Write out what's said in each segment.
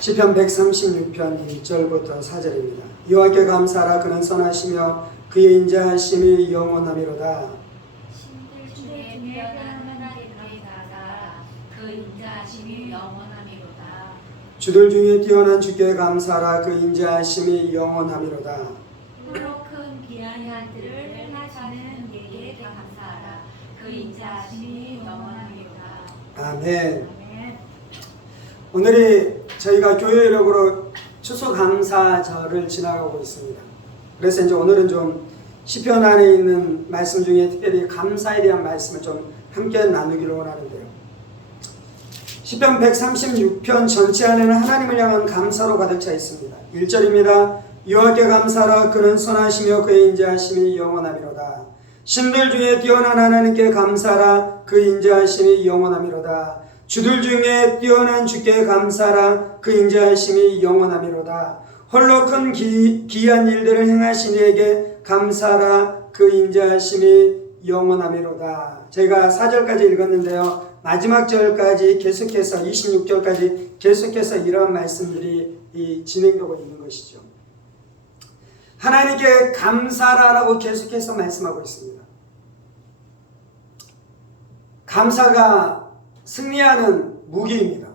시편 136편 1절부터 4절입니다. 여호와께 감사하라. 그는 선하시며 그의 인자하심이 영원하미로다. 신들 중에 뛰어난 하나님께 감사하라. 그 인자하심이 영원하미로다. 주들 중에 뛰어난 주께 감사하라. 그 인자하심이 영원하미로다. 홀로 큰 기이한 일들을 행하시는 이에게 감사하라. 그 인자하심이 영원하미로다. 아멘. 아멘. 오늘이 저희가 교회력으로 추수감사절을 지나가고 있습니다. 그래서 이제 오늘은 좀 시편 안에 있는 말씀 중에 특별히 감사에 대한 말씀을 좀 함께 나누기를 원하는데요. 시편 136편 전체 안에는 하나님을 향한 감사로 가득 차 있습니다. 1절입니다. 여호와께 감사하라. 그는 선하시며 그의 인자하심이 영원하미로다. 신들 중에 뛰어난 하나님께 감사하라. 그 인자하심이 영원하미로다. 주들 중에 뛰어난 주께 감사하라. 그 인자하심이 영원하미로다. 홀로 큰 기이한 일들을 행하신 이에게 감사하라. 그 인자하심이 영원하미로다. 제가 4절까지 읽었는데요. 마지막 절까지 계속해서 26절까지 계속해서 이러한 말씀들이 진행되고 있는 것이죠. 하나님께 감사하라고 계속해서 말씀하고 있습니다. 감사가 승리하는 무기입니다.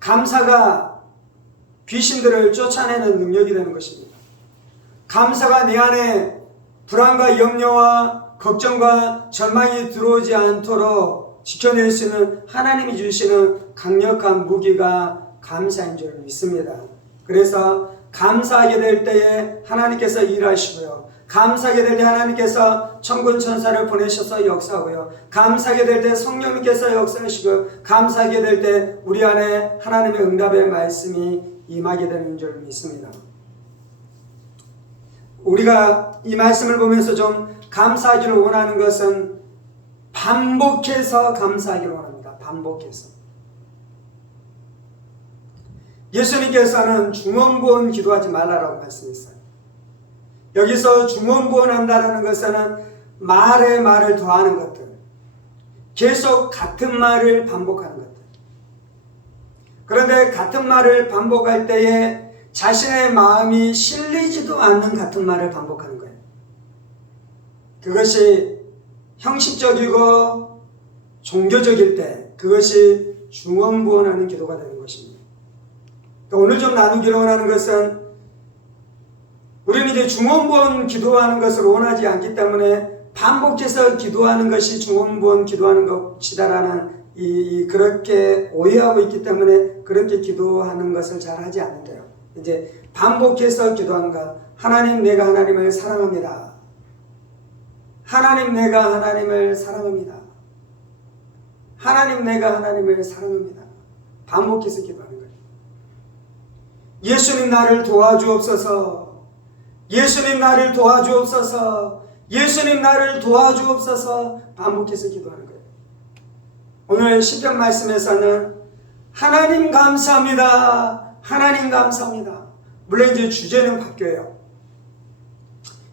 감사가 귀신들을 쫓아내는 능력이 되는 것입니다. 감사가 내 안에 불안과 염려와 걱정과 절망이 들어오지 않도록 지켜낼 수 있는 하나님이 주시는 강력한 무기가 감사인 줄 믿습니다. 그래서 감사하게 될 때에 하나님께서 일하시고요. 감사하게 될 때 하나님께서 천군 천사를 보내셔서 역사하고요. 감사하게 될 때 성령님께서 역사하시고요. 감사하게 될 때 우리 안에 하나님의 응답의 말씀이 임하게 되는 줄 믿습니다. 우리가 이 말씀을 보면서 좀 감사하기를 원하는 것은 반복해서 감사하기를 원합니다. 반복해서. 예수님께서는 중언부언 기도하지 말라라고 말씀했어요. 여기서 중언부언한다라는 것은 말을 더하는 것들, 계속 같은 말을 반복하는 것들. 그런데 같은 말을 반복할 때에 자신의 마음이 실리지도 않는 같은 말을 반복하는 거예요. 그것이 형식적이고 종교적일 때 그것이 중언부언하는 기도가 되는 것입니다. 오늘 좀 나누기로 원하는 것은 우리는 이제 중언부언 기도하는 것을 원하지 않기 때문에 반복해서 기도하는 것이 중언부언 기도하는 것이다라는 그렇게 오해하고 있기 때문에 그렇게 기도하는 것을 잘 하지 않는데요. 이제 반복해서 기도하는가. 하나님, 내가 하나님을 사랑합니다. 하나님, 내가 하나님을 사랑합니다. 하나님, 내가 하나님을 사랑합니다. 반복해서 기도하는 거예요. 예수님, 나를 도와주옵소서. 예수님, 나를 도와주옵소서. 예수님, 나를 도와주옵소서. 반복해서 기도하는 거예요. 오늘 시편 말씀에서는 하나님 감사합니다. 하나님 감사합니다. 물론 이제 주제는 바뀌어요.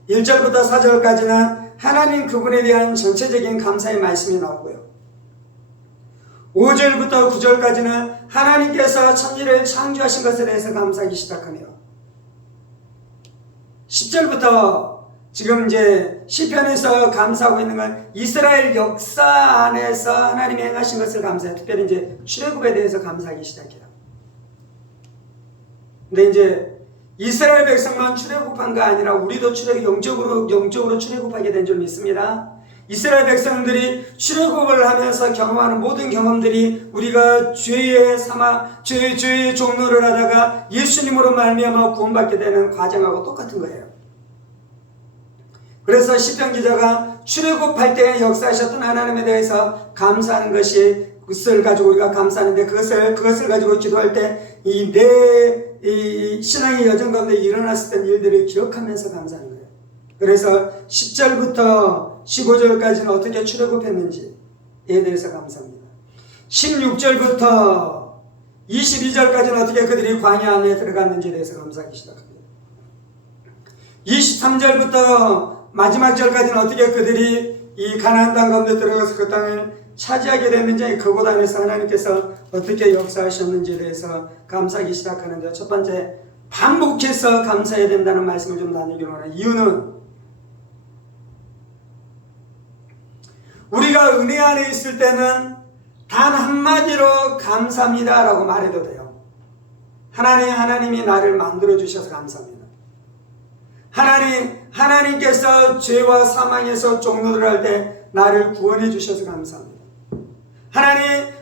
1절부터 4절까지는 하나님 그분에 대한 전체적인 감사의 말씀이 나오고요. 5절부터 9절까지는 하나님께서 천지를 창조하신 것에 대해서 감사하기 시작하며 10절부터 지금 이제 시편에서 감사하고 있는 건 이스라엘 역사 안에서 하나님이 행하신 것을 감사해요. 특별히 이제 출애굽에 대해서 감사하기 시작해요. 근데 이제 이스라엘 백성만 출애굽한 거 아니라 우리도 영적으로 출애굽하게 된 줄 믿습니다. 이스라엘 백성들이 출애굽을 하면서 경험하는 모든 경험들이 우리가 죄의 종로를 하다가 예수님으로 말미암아 구원받게 되는 과정하고 똑같은 거예요. 그래서 시편 기자가 출애굽할 때 역사하셨던 하나님에 대해서 감사하는 것을 가지고 우리가 감사하는데 그것을 가지고 기도할 때 내 신앙의 여정 가운데 일어났을 때 일들을 기억하면서 감사하는 거예요. 그래서 10절부터 15절까지는 어떻게 출애굽했는지에 대해서 감사합니다. 16절부터 22절까지는 어떻게 그들이 광야 안에 들어갔는지에 대해서 감사하기 시작합니다. 23절부터 마지막 절까지는 어떻게 그들이 이 가나안 땅 가운데 들어가서 그 땅을 차지하게 됐는지, 그곳 안에서 하나님께서 어떻게 역사하셨는지에 대해서 감사하기 시작하는데요. 첫 번째, 반복해서 감사해야 된다는 말씀을 좀 나누기로 하는 이유는, 우리가 은혜 안에 있을 때는 단 한마디로 감사합니다 라고 말해도 돼요. 하나님이 나를 만들어 주셔서 감사합니다. 하나님께서 죄와 사망에서 종노를 때 나를 구원해 주셔서 감사합니다.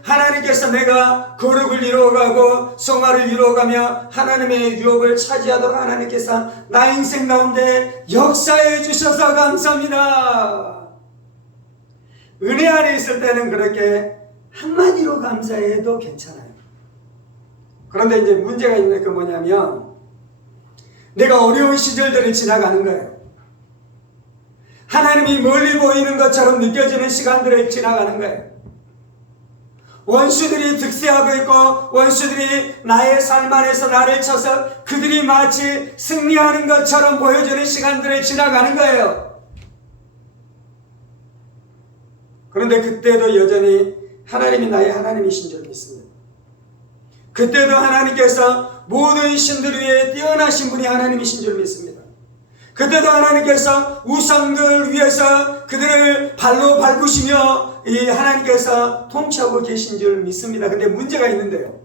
하나님께서 내가 거룩을 이루어가고 성화를 이루어가며 하나님의 유업을 차지하도록 하나님께서 나 인생 가운데 역사해 주셔서 감사합니다. 은혜 안에 있을 때는 그렇게 한마디로 감사해도 괜찮아요. 그런데 이제 문제가 있는 게 뭐냐면, 내가 어려운 시절들을 지나가는 거예요. 하나님이 멀리 보이는 것처럼 느껴지는 시간들을 지나가는 거예요. 원수들이 득세하고 있고 원수들이 나의 삶 안에서 나를 쳐서 그들이 마치 승리하는 것처럼 보여주는 시간들을 지나가는 거예요. 그런데 그때도 여전히 하나님이 나의 하나님이신 줄 믿습니다. 그때도 하나님께서 모든 신들 위에 뛰어나신 분이 하나님이신 줄 믿습니다. 그때도 하나님께서 우상들 위해서 그들을 발로 밟으시며 이 하나님께서 통치하고 계신 줄 믿습니다. 근데 문제가 있는데요.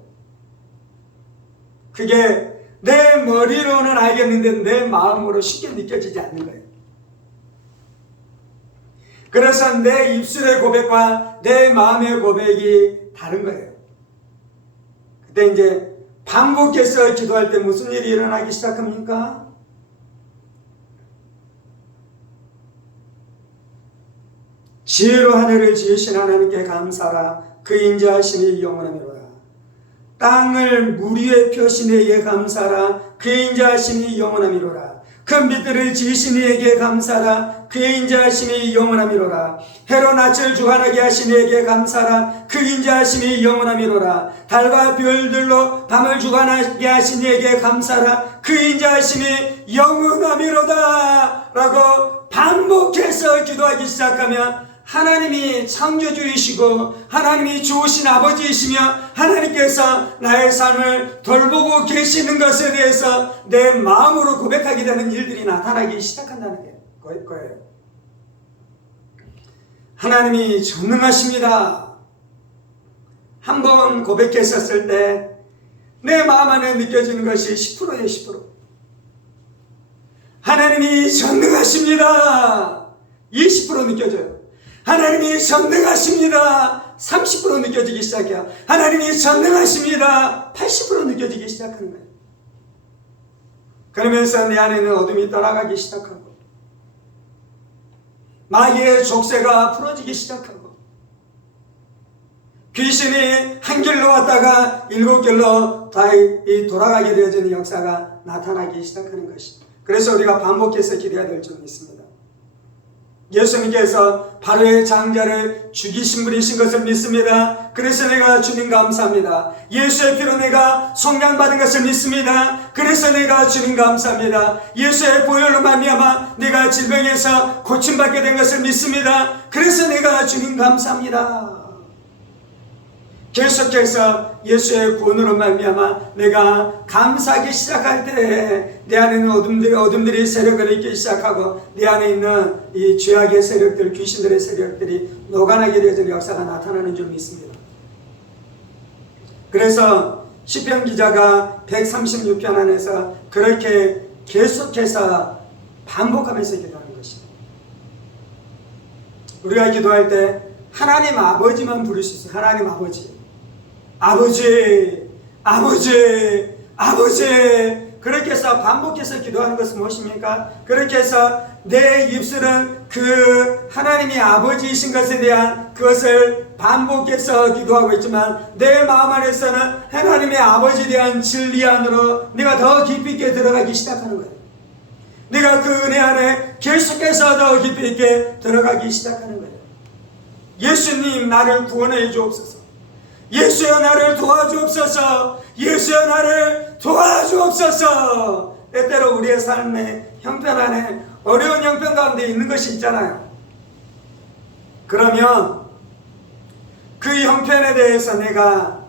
그게 내 머리로는 알겠는데 내 마음으로 쉽게 느껴지지 않는 거예요. 그래서 내 입술의 고백과 내 마음의 고백이 다른 거예요. 그때 이제 반복해서 기도할 때 무슨 일이 일어나기 시작합니까? 지혜로 하늘을 지으신 하나님께 감사라. 그 인자하심이 영원하미로다. 땅을 물 위에 펴신 이에게 감사라. 그 인자하심이 영원하미로다. 큰 빛들을 지으신 이에게 감사라. 그의 인자하심이 영원하미로라. 해로 낯을 주관하게 하신 이에게 감사라. 그 인자하심이 영원하미로라. 달과 별들로 밤을 주관하게 하신 이에게 감사라. 그 인자하심이 영원하미로다 라고 반복해서 기도하기 시작하면 하나님이 창조주이시고 하나님이 좋으신 아버지이시며 하나님께서 나의 삶을 돌보고 계시는 것에 대해서 내 마음으로 고백하게 되는 일들이 나타나기 시작한다는 거예요. 하나님이 전능하십니다. 한번 고백했었을 때 내 마음 안에 느껴지는 것이 10%예요. 10%. 하나님이 전능하십니다. 20% 느껴져요. 하나님이 전능하십니다. 30% 느껴지기 시작해요. 하나님이 전능하십니다. 80% 느껴지기 시작하는 거예요. 그러면서 내 안에는 어둠이 떠나가기 시작하고 마귀의 족쇄가 풀어지기 시작하고 귀신이 한 길로 왔다가 7길로 돌아가게 되어지는 역사가 나타나기 시작하는 것입니다. 그래서 우리가 반복해서 기도해야 될 점이 있습니다. 예수님께서 바로의 장자를 죽이신 분이신 것을 믿습니다. 그래서 내가 주님 감사합니다. 예수의 피로 내가 속량받은 것을 믿습니다. 그래서 내가 주님 감사합니다. 예수의 보혈로 말미암아 내가 질병에서 고침받게 된 것을 믿습니다. 그래서 내가 주님 감사합니다. 계속해서 예수의 구원으로 말미암아 내가 감사하기 시작할 때 내 안에 있는 어둠들이 세력을 잃기 시작하고 내 안에 있는 이 죄악의 세력들, 귀신들의 세력들이 녹아나게 되어지는 역사가 나타나는 줄 믿습니다. 그래서 시편 기자가 136편 안에서 그렇게 계속해서 반복하면서 기도하는 것입니다. 우리가 기도할 때 하나님 아버지만 부를 수 있어요. 하나님 아버지, 아버지, 아버지, 아버지. 그렇게 해서 반복해서 기도하는 것은 무엇입니까? 그렇게 해서 내 입술은 그 하나님이 아버지이신 것에 대한 그것을 반복해서 기도하고 있지만 내 마음 안에서는 하나님의 아버지에 대한 진리 안으로 내가 더 깊이 있게 들어가기 시작하는 거예요. 내가 그 은혜 안에 계속해서 더 깊이 있게 들어가기 시작하는 거예요. 예수님 나를 구원해 주옵소서. 예수여 나를 도와주옵소서. 예수여 나를 도와주옵소서. 때때로 우리의 삶의 형편 안에 어려운 형편 가운데 있는 것이 있잖아요. 그러면 그 형편에 대해서 내가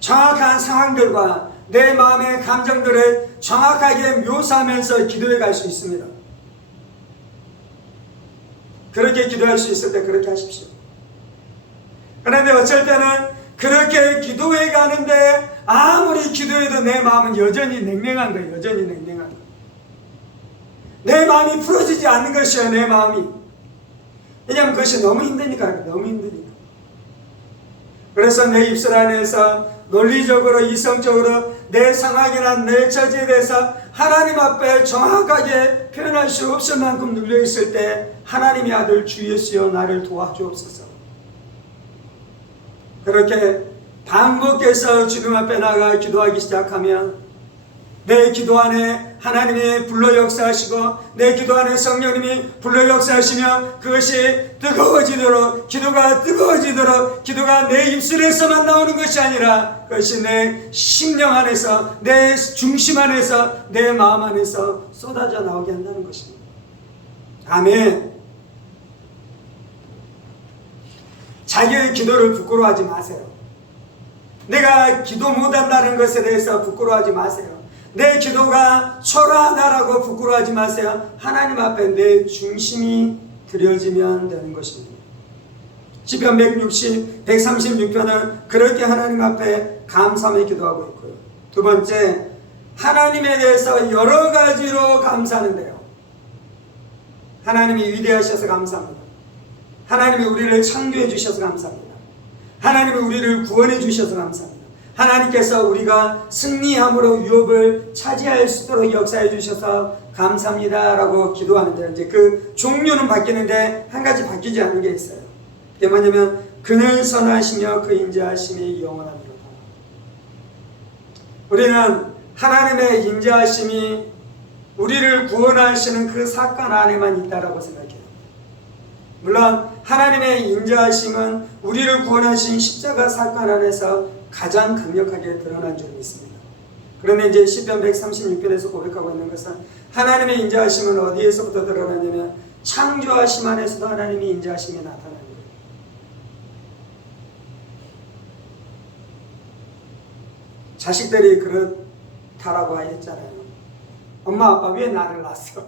정확한 상황들과 내 마음의 감정들을 정확하게 묘사하면서 기도해 갈 수 있습니다. 그렇게 기도할 수 있을 때 그렇게 하십시오. 그런데 어쩔 때는 그렇게 기도해 가는데 아무리 기도해도 내 마음은 여전히 냉랭한 거예요. 여전히 냉랭한 거예요. 내 마음이 풀어지지 않는 것이에요. 내 마음이. 왜냐하면 그것이 너무 힘드니까. 너무 힘드니까. 그래서 내 입술 안에서 논리적으로 이성적으로 내 상황이나 내 처지에 대해서 하나님 앞에 정확하게 표현할 수 없을 만큼 눌려있을 때 하나님의 아들 주 예수여 나를 도와주옵소서. 그렇게 반복해서 주님 앞에 나가 기도하기 시작하면 내 기도 안에 하나님이 불러 역사하시고 내 기도 안에 성령님이 불러 역사하시며 그것이 뜨거워지도록 기도가 내 입술에서만 나오는 것이 아니라 그것이 내 심령 안에서 내 중심 안에서 내 마음 안에서 쏟아져 나오게 한다는 것입니다. 아멘. 자기의 기도를 부끄러워하지 마세요. 내가 기도 못한다는 것에 대해서 부끄러워하지 마세요. 내 기도가 초라하다라고 부끄러워하지 마세요. 하나님 앞에 내 중심이 드려지면 되는 것입니다. 시편 136편은 그렇게 하나님 앞에 감사하며 기도하고 있고요. 두 번째, 하나님에 대해서 여러 가지로 감사하는데요. 하나님이 위대하셔서 감사합니다. 하나님이 우리를 창조해 주셔서 감사합니다. 하나님이 우리를 구원해 주셔서 감사합니다. 하나님께서 우리가 승리함으로 유업을 차지할 수 있도록 역사해 주셔서 감사합니다 라고 기도하는데 이제 그 종류는 바뀌는데 한 가지 바뀌지 않는 게 있어요. 그게 뭐냐면 그는 선하시며 그 인자하심이 영원하리로다. 우리는 하나님의 인자하심이 우리를 구원하시는 그 사건 안에만 있다라고 생각해요. 물론 하나님의 인자하심은 우리를 구원하신 십자가 사건 안에서 가장 강력하게 드러난 줄 믿습니다. 그런데 이제 시편 136편에서 고백하고 있는 것은 하나님의 인자하심은 어디에서부터 드러나냐면 창조하심 안에서도 하나님의 인자하심이 나타나는 거예요. 자식들이 그렇다라고 했잖아요. 엄마 아빠 왜 나를 낳았어?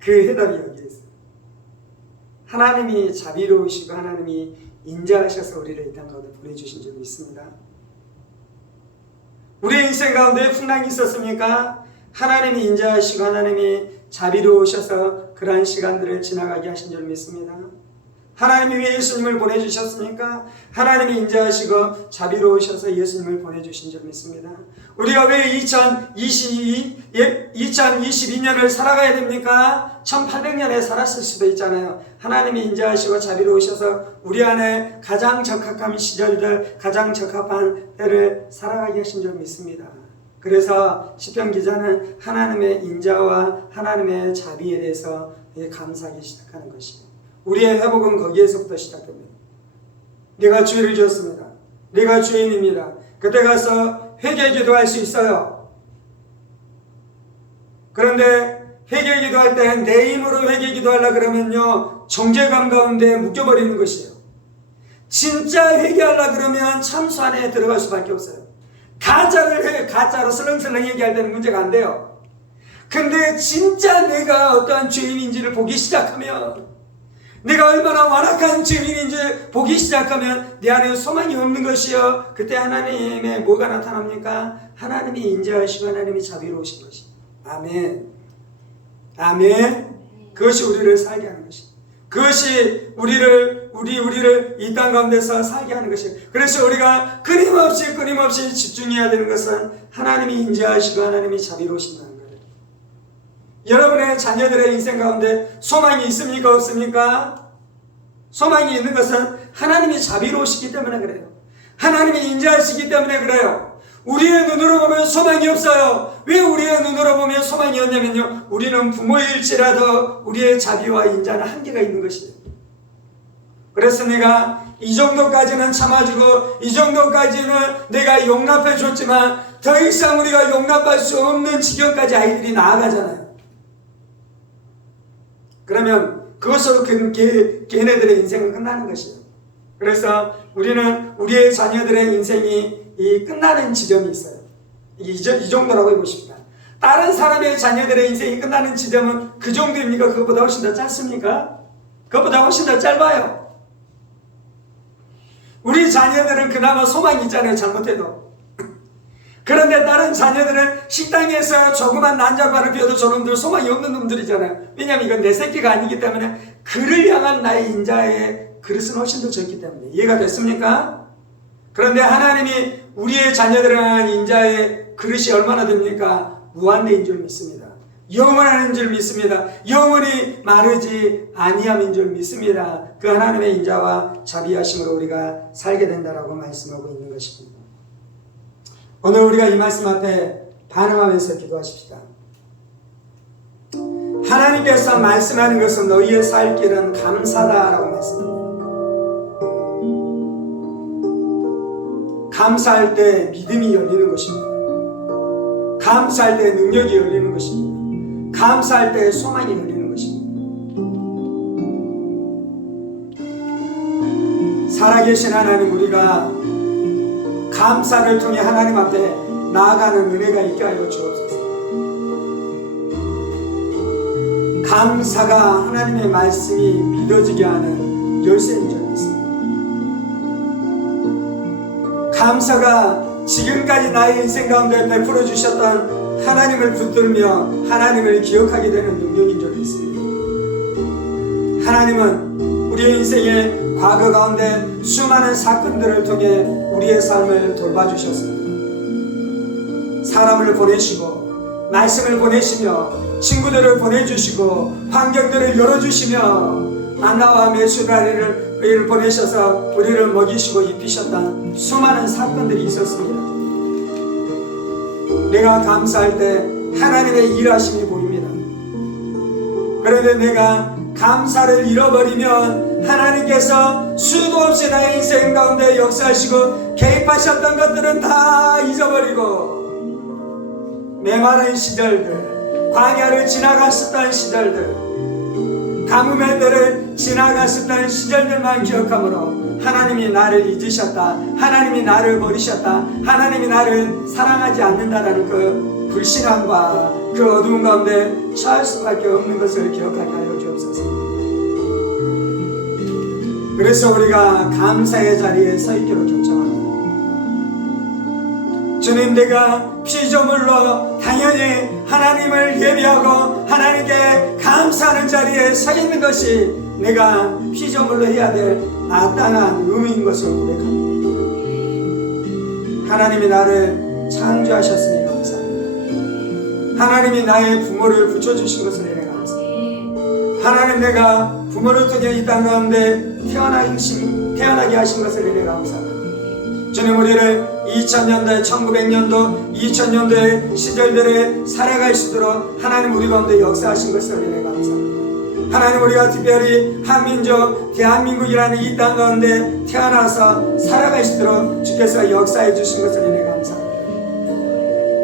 그 해답이 여기에 있어요. 하나님이 자비로우시고 하나님이 인자하셔서 우리를 이 땅 가운데 보내주신 줄 믿습니다. 우리의 인생 가운데 풍랑이 있었습니까? 하나님이 인자하시고 하나님이 자비로우셔서 그러한 시간들을 지나가게 하신 줄 믿습니다. 하나님이 왜 예수님을 보내주셨습니까? 하나님이 인자하시고 자비로우셔서 예수님을 보내주신 줄 믿습니다. 우리가 왜 2022년을 살아가야 됩니까? 1800년에 살았을 수도 있잖아요. 하나님이 인자하시고 자비로우셔서 우리 안에 가장 적합한 시절들, 가장 적합한 때를 살아가게 하신 줄 믿습니다. 그래서 시편 기자는 하나님의 인자와 하나님의 자비에 대해서 감사하기 시작하는 것이에요. 우리의 회복은 거기에서부터 시작됩니다. 내가 죄를 지었습니다. 내가 죄인입니다. 그때 가서 회개 기도할 수 있어요. 그런데 회개 기도할 때 내 힘으로 회개 기도하려 그러면요 정죄감 가운데 묶여버리는 것이에요. 진짜 회개하려 그러면 참수 안에 들어갈 수밖에 없어요. 가짜로 슬렁슬렁 얘기할 때는 문제가 안 돼요. 근데 진짜 내가 어떠한 죄인인지를 보기 시작하면, 내가 얼마나 완악한 죄인인지 보기 시작하면 내 안에 소망이 없는 것이요. 그때 하나님의 뭐가 나타납니까? 하나님이 인자하시고 하나님이 자비로우신 것이. 아멘. 아멘. 그것이 우리를 살게 하는 것이. 그것이 우리를 이 땅 가운데서 살게 하는 것이에요. 그래서 우리가 끊임없이 집중해야 되는 것은 하나님이 인자하시고 하나님이 자비로우신다는 거예요. 여러분의 자녀들의 인생 가운데 소망이 있습니까? 없습니까? 소망이 있는 것은 하나님이 자비로우시기 때문에 그래요. 하나님이 인자하시기 때문에 그래요. 우리의 눈으로 보면 소망이 없어요. 왜 우리의 눈으로 보면 소망이 없냐면요, 우리는 부모일지라도 우리의 자비와 인자는 한계가 있는 것이에요. 그래서 내가 이 정도까지는 참아주고 이 정도까지는 내가 용납해 줬지만 더 이상 우리가 용납할 수 없는 지경까지 아이들이 나아가잖아요. 그러면 그것으로 걔네들의 인생은 끝나는 것이에요. 그래서 우리는 우리의 자녀들의 인생이 이 끝나는 지점이 있어요. 이 정도라고 해보십니다. 다른 사람의 자녀들의 인생이 끝나는 지점은 그 정도입니까? 그것보다 훨씬 더 짧습니까? 그것보다 훨씬 더 짧아요. 우리 자녀들은 그나마 소망이 있잖아요. 잘못해도. 그런데 다른 자녀들은 식당에서 조그만 난장판을 비워도 저놈들 소망이 없는 놈들이잖아요. 왜냐하면 이건 내 새끼가 아니기 때문에 그를 향한 나의 인자의 그릇은 훨씬 더 적기 때문에. 이해가 됐습니까? 그런데 하나님이 우리의 자녀들을 향한 인자의 그릇이 얼마나 됩니까? 무한대인 줄 믿습니다. 영원한 줄 믿습니다. 영원히 마르지 아니함인 줄 믿습니다. 그 하나님의 인자와 자비하심으로 우리가 살게 된다라고 말씀하고 있는 것입니다. 오늘 우리가 이 말씀 앞에 반응하면서 기도하십시다. 하나님께서 말씀하는 것은 너희의 살 길은 감사다라고 말씀합니다. 감사할 때 믿음이 열리는 것입니다. 감사할 때 능력이 열리는 것입니다. 감사할 때 소망이 열리는 것입니다. 살아계신 하나님, 우리가 감사를 통해 하나님 앞에 나아가는 은혜가 있게 하여 주옵소서. 감사가 하나님의 말씀이 믿어지게 하는 열쇠인 줄 믿습니다. 감사가 지금까지 나의 인생 가운데 베풀어 주셨던 하나님을 붙들며 하나님을 기억하게 되는 능력인 줄 믿습니다. 하나님은 우리의 인생의 과거 가운데 수많은 사건들을 통해 우리의 삶을 돌봐주셨습니다. 사람을 보내시고 말씀을 보내시며 친구들을 보내주시고 환경들을 열어주시며 안나와 메수라리를 보내셔서 우리를 먹이시고 입히셨던 수많은 사건들이 있었습니다. 내가 감사할 때 하나님의 일하심이 보입니다. 그런데 내가 감사를 잃어버리면 하나님께서 수도 없이 나의 인생 가운데 역사하시고 개입하셨던 것들은 다 잊어버리고 메마른 시절들, 광야를 지나갔었던 시절들, 가뭄의 때를 지나갔었던 시절들만 기억함으로 하나님이 나를 잊으셨다, 하나님이 나를 버리셨다, 하나님이 나를 사랑하지 않는다라는 그 불신함과 그 어두운 가운데 처할 수밖에 없는 것을 기억하게 하여 주옵소서. 그래서 우리가 감사의 자리에 서 있기로 결정합니다. 주님, 내가 피조물로 당연히 하나님을 예배하고 하나님께 감사하는 자리에 서 있는 것이 내가 피조물로 해야 될 마땅한 의무인 것을 고백합니다. 하나님이 나를 창조하셨으니 감사합니다. 하나님이 나의 부모를 붙여주신 것을 내가 감사합니다. 하나님, 내가 부모를 통해 이 땅 가운데 태어나게 하신 것을 내가 감사합니다. 주님, 우리를 2000년대, 1900년도, 2000년도의 시절들에 살아갈 수 있도록 하나님 우리 가운데 역사하신 것을 내가 감사합니다. 하나님, 우리가 특별히 한민족, 대한민국이라는 이 땅 가운데 태어나서 살아갈 수 있도록 주께서 역사해 주신 것을 내가 감사합니다.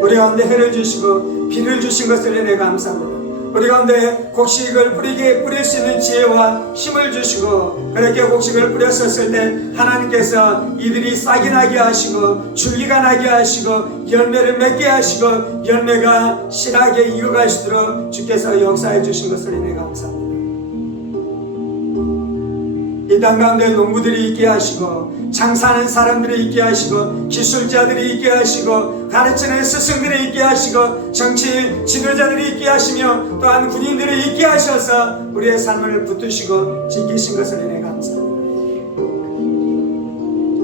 우리 가운데 해를 주시고 비를 주신 것을 내가 감사합니다. 우리 가운데 곡식을 뿌릴 수 있는 지혜와 힘을 주시고, 그렇게 곡식을 뿌렸었을 때 하나님께서 이들이 싹이 나게 하시고 줄기가 나게 하시고 열매를 맺게 하시고 열매가 실하게 익어갈 수 있도록 주께서 역사해 주신 것을 내가 감사합니다. 이 땅 가운데 농부들이 있게 하시고 장사하는 사람들이 있게 하시고 기술자들이 있게 하시고 가르치는 스승들이 있게 하시고 정치 지도자들이 있게 하시며 또한 군인들이 있게 하셔서 우리의 삶을 붙드시고 지키신 것을 은혜 감사합니다.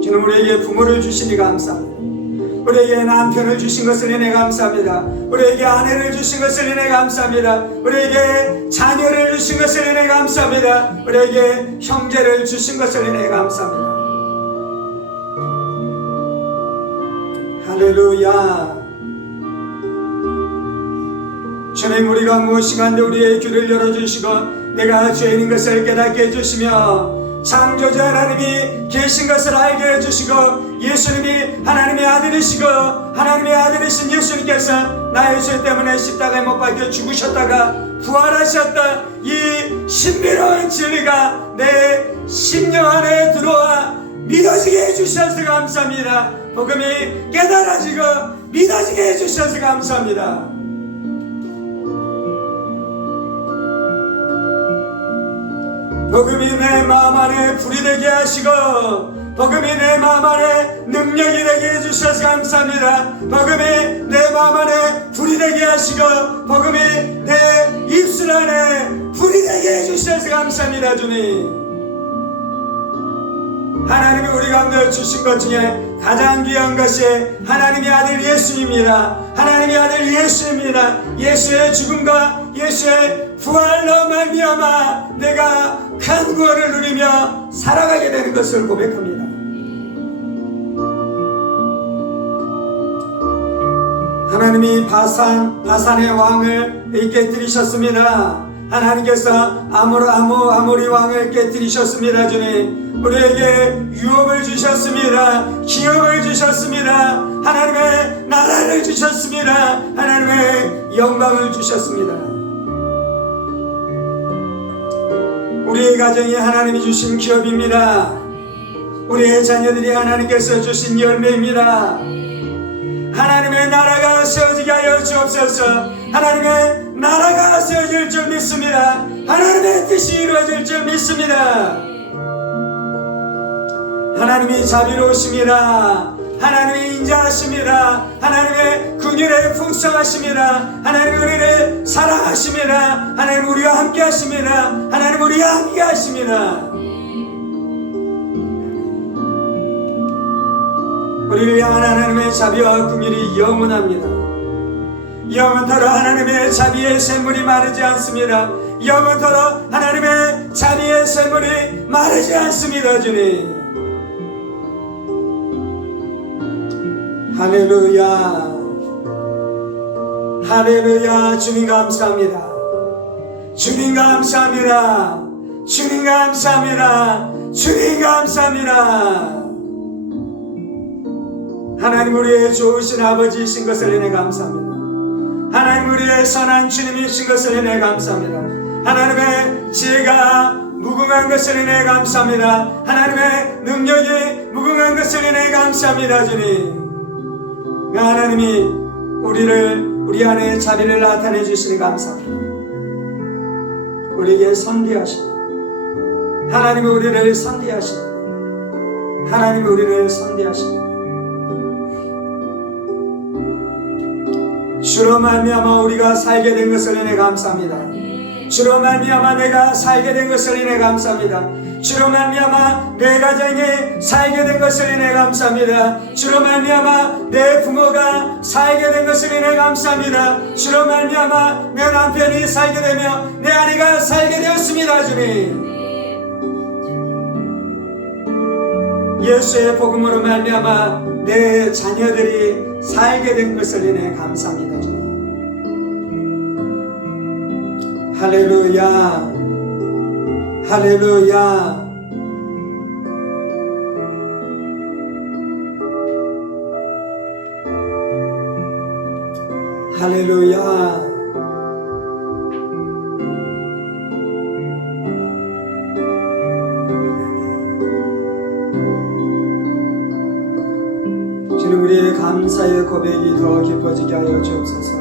주님, 우리에게 부모를 주시니 감사합니다. 우리에게 남편을 주신 것을 은혜 감사합니다. 우리에게 아내를 주신 것을 은혜 감사합니다. 우리에게 자녀를 주신 것을 은혜 감사합니다. 우리에게 형제를 주신 것을 은혜 감사합니다. 할렐루야. 주님, 우리가 무엇인가한데 우리의 귀를 열어주시고 내가 죄인인 것을 깨닫게 해주시며 창조자 하나님이 계신 것을 알게 해주시고 예수님이 하나님의 아들이시고 하나님의 아들이신 예수님께서 나의 죄 때문에 십자가에 못 박혀 죽으셨다가 부활하셨다 이 신비로운 진리가 내 심령 안에 들어와 믿어지게 해주셔서 감사합니다. 복음이 깨달아지고 믿어지게 해주셔서 감사합니다. 복음이 내 마음 안에 불이 되게 하시고 복음이 내 마음 안에 능력이 되게 해주셔서 감사합니다. 복음이 내 마음 안에 불이 되게 하시고 복음이 내 입술 안에 불이 되게 해주셔서 감사합니다. 주님, 하나님이 우리 가운데 주신 것 중에 가장 귀한 것이 하나님의 아들 예수입니다. 하나님의 아들 예수입니다. 예수의 죽음과 예수의 부활로 말미암아 내가 큰 구원을 누리며 살아가게 되는 것을 고백합니다. 하나님이 바산의 왕을 깨뜨리셨습니다. 하나님께서 아모리 왕을 깨뜨리셨습니다. 주님, 우리에게 유업을 주셨습니다. 기업을 주셨습니다. 하나님의 나라를 주셨습니다. 하나님의 영광을 주셨습니다. 우리의 가정이 하나님이 주신 기업입니다. 우리의 자녀들이 하나님께서 주신 열매입니다. 하나님의 나라가 세워지게 하여 주옵소서. 하나님의 나라가 세워질 줄 믿습니다. 하나님의 뜻이 이루어질 줄 믿습니다. 하나님이 자비로우십니다. 하나님이 인자하십니다. 하나님의 긍휼에 풍성하십니다. 하나님 우리를 사랑하십니다. 하나님 우리와 함께 하십니다. 하나님 우리와 함께 하십니다. 우리를 향한 하나님의 자비와 긍휼이 영원합니다. 영원토록 하나님의 자비의 샘물이 마르지 않습니다. 영원토록 하나님의 자비의 샘물이 마르지 않습니다. 주님, 할렐루야, 할렐루야. 주님 감사합니다. 주님 감사합니다. 주님 감사합니다. 주님 감사합니다. 하나님 우리의 좋으신 아버지이신 것을 인해 감사합니다. 하나님 우리의 선한 주님이신 것을 인해 감사합니다. 하나님의 지혜가 무궁한 것을 인해 감사합니다. 하나님의 능력이 무궁한 것을 인해 감사합니다. 주님, 하나님이 우리 안에 자비를 나타내 주시니 감사합니다. 우리에게 선대하십니다. 하나님이 우리를 선대하십니다. 하나님이 우리를 선대하십니다. 주로 말미암아 우리가 살게 된 것을 인해 감사합니다. 주로 말미암아 내가 살게 된 것을 인해 감사합니다. 주로 말미암아 내 가정이 살게 된 것을 인해 감사합니다. 주로 말미암아 내 부모가 살게 된 것을 인해 감사합니다. 주로 말미암아 내 남편이 살게 되며 내 아내가 살게 되었습니다. 주님, 예수의 복음으로 말미암아 내 자녀들이 살게 된 것을 인해 감사합니다. 주님, 할렐루야, 할렐루야. 할렐루야. 주님, 우리의 감사의 고백이 더 깊어지게 하여 주옵소서.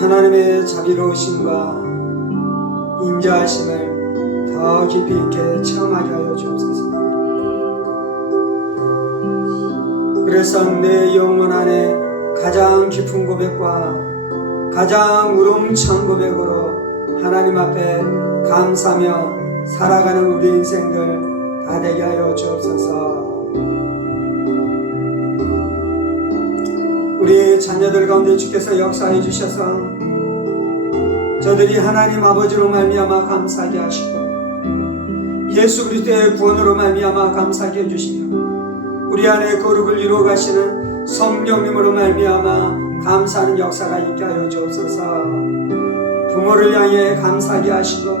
하나님의 자비로우심과 인자하심을 더 깊이 있게 체험하게 하여 주옵소서. 그래서 내 영혼 안에 가장 깊은 고백과 가장 우렁찬 고백으로 하나님 앞에 감사하며 살아가는 우리 인생들 다 되게 하여 주옵소서. 우리 자녀들 가운데 주께서 역사해 주셔서 저들이 하나님 아버지로 말미암아 감사하게 하시고 예수 그리스도의 구원으로 말미암아 감사하게 해주시며 우리 안에 거룩을 이루어 가시는 성령님으로 말미암아 감사하는 역사가 있게 하여 주옵소서. 부모를 향해 감사하게 하시고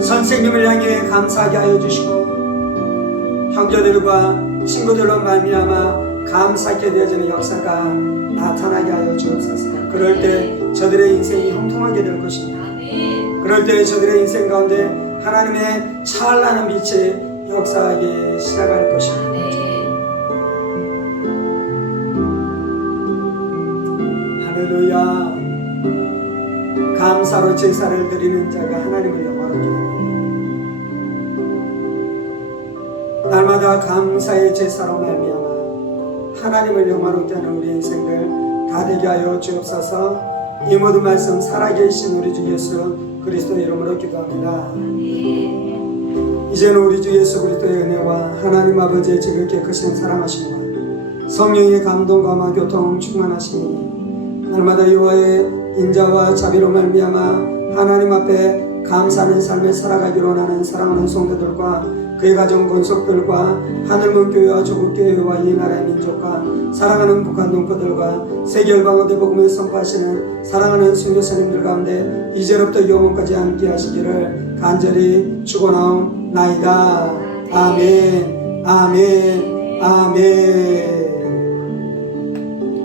선생님을 향해 감사하게 하여 주시고 형제들과 친구들로 말미암아 감사하게 되어지는 역사가 나타나게 하여 주옵소서. 그럴 때 저들의 인생이 형통하게 될 것입니다. 아멘. 그럴 때 저들의 인생 가운데 하나님의 찬란한 빛이 역사하기 시작할 것입니다. 아멘. 할렐루야. 감사로 제사를 드리는 자가 하나님을 영화롭게 합니다. 날마다 감사의 제사로 말미암아 하나님을 영화롭게 하는 우리 인생들 다 되게 하여 주옵소서. 이 모든 말씀 살아계신 우리 주 예수 그리스도의 이름으로 기도합니다. 아멘. 이제는 우리 주 예수 그리스도의 은혜와 하나님 아버지의 지극히 크신 사랑하심과 성령의 감동과 교통 충만하시니 날마다 여호와의 인자와 자비로 말미암아 하나님 앞에 감사하는 삶을 살아가기로 원하는 사랑하는 성도들과 그의 가정 권속들과 하늘문 교회와 조국 교회와 이 나라의 민족과 사랑하는 북한 동포들과 세계 열방어대 복음을 선포하시는 사랑하는 선교사님들 가운데 이제로부터 영원까지 함께 하시기를 간절히 축원하옵나이다. 아멘. 아멘. 아멘.